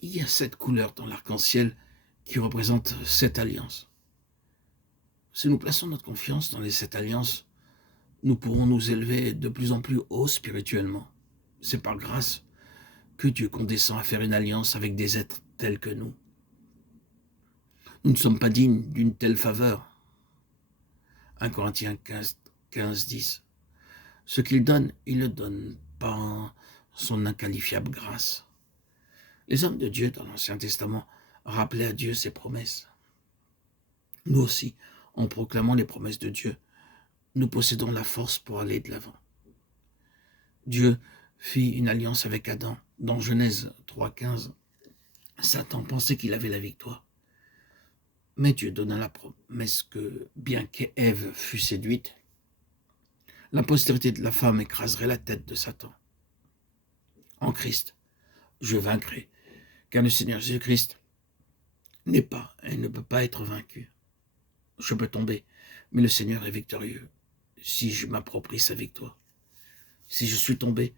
Il y a 7 couleurs dans l'arc-en-ciel qui représentent 7 alliances. Si nous plaçons notre confiance dans les 7 alliances, nous pourrons nous élever de plus en plus haut spirituellement. C'est par grâce que Dieu condescend à faire une alliance avec des êtres tels que nous. Nous ne sommes pas dignes d'une telle faveur. 1 Corinthiens 15, 10. Ce qu'il donne, il le donne par son inqualifiable grâce. Les hommes de Dieu dans l'Ancien Testament rappelaient à Dieu ses promesses. Nous aussi, en proclamant les promesses de Dieu, nous possédons la force pour aller de l'avant. Dieu fit une alliance avec Adam. Dans Genèse 3,15, Satan pensait qu'il avait la victoire. Mais Dieu donna la promesse que, bien qu'Ève fût séduite, la postérité de la femme écraserait la tête de Satan. En Christ, je vaincrai, car le Seigneur Jésus-Christ n'est pas et ne peut pas être vaincu. Je peux tomber, mais le Seigneur est victorieux si je m'approprie sa victoire. Si je suis tombé,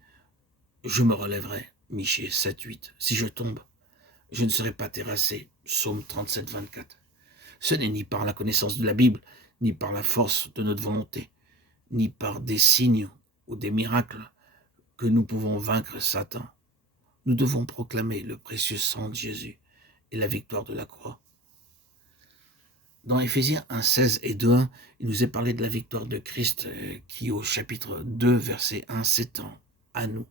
je me relèverai. Michée 7, 8. Si je tombe, je ne serai pas terrassé. Psaume 37, 24. Ce n'est ni par la connaissance de la Bible, ni par la force de notre volonté, ni par des signes ou des miracles que nous pouvons vaincre Satan. Nous devons proclamer le précieux sang de Jésus et la victoire de la croix. Dans Éphésiens 1, 16 et 2, 1, il nous est parlé de la victoire de Christ qui, au chapitre 2, verset 1, s'étend à nous.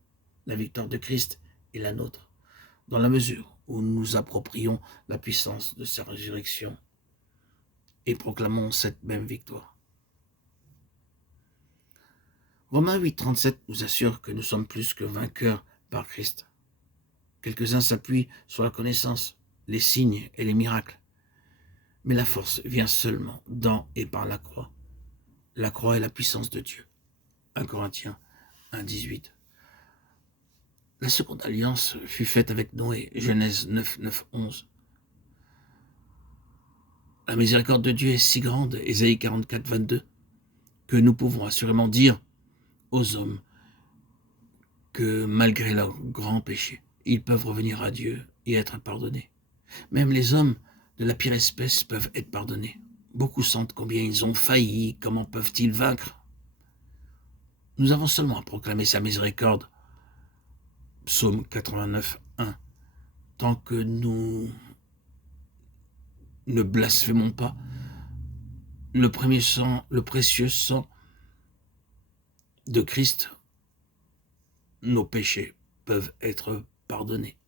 La victoire de Christ est la nôtre, dans la mesure où nous nous approprions la puissance de sa résurrection et proclamons cette même victoire. Romains 8, 37 nous assure que nous sommes plus que vainqueurs par Christ. Quelques-uns s'appuient sur la connaissance, les signes et les miracles. Mais la force vient seulement dans et par la croix. La croix est la puissance de Dieu. 1 Corinthiens 1, 18. La seconde alliance fut faite avec Noé, Genèse 9, 9, 11. La miséricorde de Dieu est si grande, Ésaïe 44, 22, que nous pouvons assurément dire aux hommes que malgré leurs grands péchés, ils peuvent revenir à Dieu et être pardonnés. Même les hommes de la pire espèce peuvent être pardonnés. Beaucoup sentent combien ils ont failli, comment peuvent-ils vaincre? Nous avons seulement à proclamer sa miséricorde. Psaume 89, 1. Tant que nous ne blasphémons pas le précieux sang de Christ, nos péchés peuvent être pardonnés.